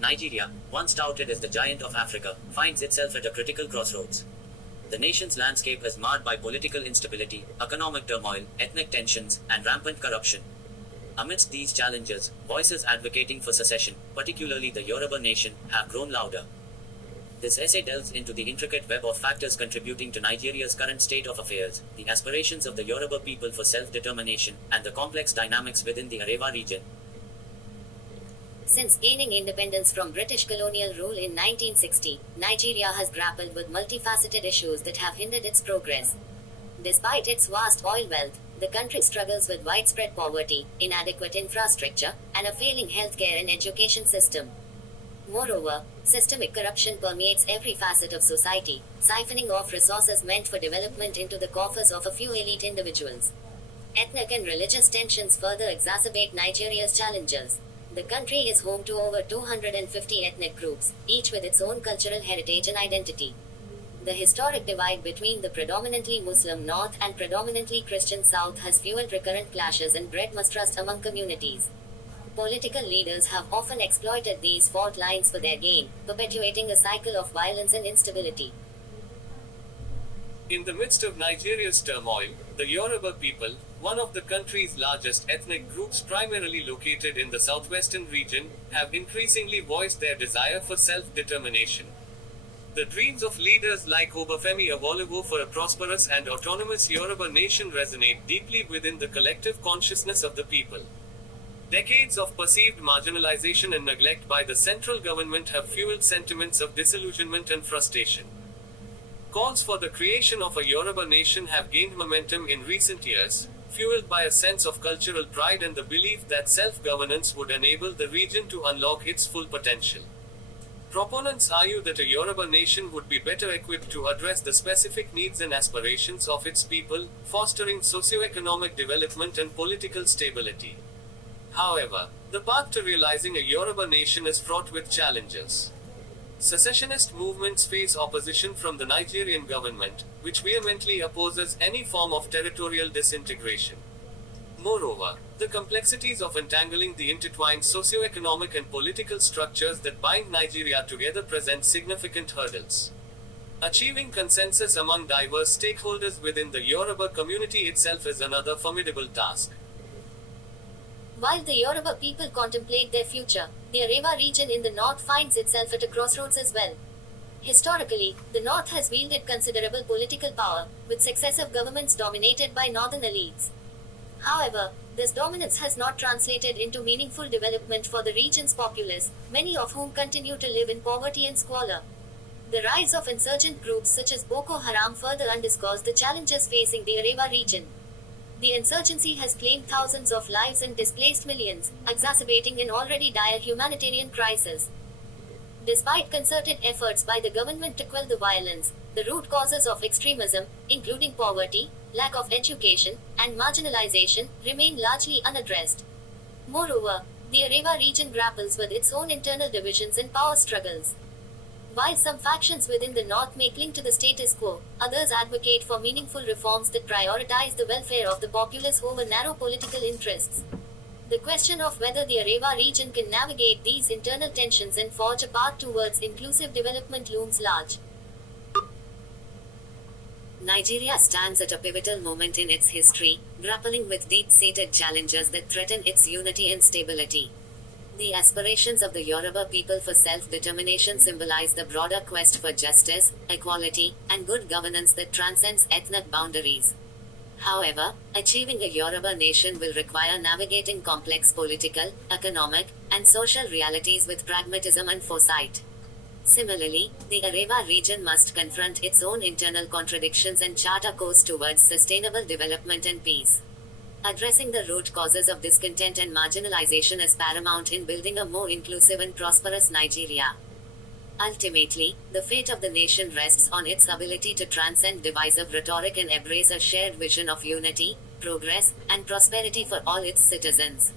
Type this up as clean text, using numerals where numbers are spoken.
Nigeria, once touted as the giant of Africa, finds itself at a critical crossroads. The nation's landscape is marred by political instability, economic turmoil, ethnic tensions, and rampant corruption. Amidst these challenges, voices advocating for secession, particularly the Yoruba nation, have grown louder. This essay delves into the intricate web of factors contributing to Nigeria's current state of affairs, the aspirations of the Yoruba people for self-determination, and the complex dynamics within the Arewa region. Since gaining independence from British colonial rule in 1960, Nigeria has grappled with multifaceted issues that have hindered its progress. Despite its vast oil wealth, the country struggles with widespread poverty, inadequate infrastructure, and a failing healthcare and education system. Moreover, systemic corruption permeates every facet of society, siphoning off resources meant for development into the coffers of a few elite individuals. Ethnic and religious tensions further exacerbate Nigeria's challenges. The country is home to over 250 ethnic groups, each with its own cultural heritage and identity. The historic divide between the predominantly Muslim North and predominantly Christian South has fueled recurrent clashes and bred mistrust among communities. Political leaders have often exploited these fault lines for their gain, perpetuating a cycle of violence and instability. In the midst of Nigeria's turmoil, the Yoruba people, one of the country's largest ethnic groups primarily located in the southwestern region, have increasingly voiced their desire for self-determination. The dreams of leaders like Obafemi Awolowo for a prosperous and autonomous Yoruba nation resonate deeply within the collective consciousness of the people. Decades of perceived marginalization and neglect by the central government have fueled sentiments of disillusionment and frustration. Calls for the creation of a Yoruba nation have gained momentum in recent years, fueled by a sense of cultural pride and the belief that self-governance would enable the region to unlock its full potential. Proponents argue that a Yoruba nation would be better equipped to address the specific needs and aspirations of its people, fostering socio-economic development and political stability. However, the path to realizing a Yoruba nation is fraught with challenges. Secessionist movements face opposition from the Nigerian government, which vehemently opposes any form of territorial disintegration. Moreover, the complexities of entangling the intertwined socio-economic and political structures that bind Nigeria together present significant hurdles. Achieving consensus among diverse stakeholders within the Yoruba community itself is another formidable task. While the Yoruba people contemplate their future, the Arewa region in the north finds itself at a crossroads as well. Historically, the north has wielded considerable political power, with successive governments dominated by northern elites. However, this dominance has not translated into meaningful development for the region's populace, many of whom continue to live in poverty and squalor. The rise of insurgent groups such as Boko Haram further underscores the challenges facing the Arewa region. The insurgency has claimed thousands of lives and displaced millions, exacerbating an already dire humanitarian crisis. Despite concerted efforts by the government to quell the violence, the root causes of extremism, including poverty, lack of education, and marginalization, remain largely unaddressed. Moreover, the Arewa region grapples with its own internal divisions and power struggles. While some factions within the north may cling to the status quo, others advocate for meaningful reforms that prioritize the welfare of the populace over narrow political interests. The question of whether the Arewa region can navigate these internal tensions and forge a path towards inclusive development looms large. Nigeria stands at a pivotal moment in its history, grappling with deep-seated challenges that threaten its unity and stability. The aspirations of the Yoruba people for self-determination symbolize the broader quest for justice, equality, and good governance that transcends ethnic boundaries. However, achieving a Yoruba nation will require navigating complex political, economic, and social realities with pragmatism and foresight. Similarly, the Arewa region must confront its own internal contradictions and chart a course towards sustainable development and peace. Addressing the root causes of discontent and marginalization is paramount in building a more inclusive and prosperous Nigeria. Ultimately, the fate of the nation rests on its ability to transcend divisive rhetoric and embrace a shared vision of unity, progress, and prosperity for all its citizens.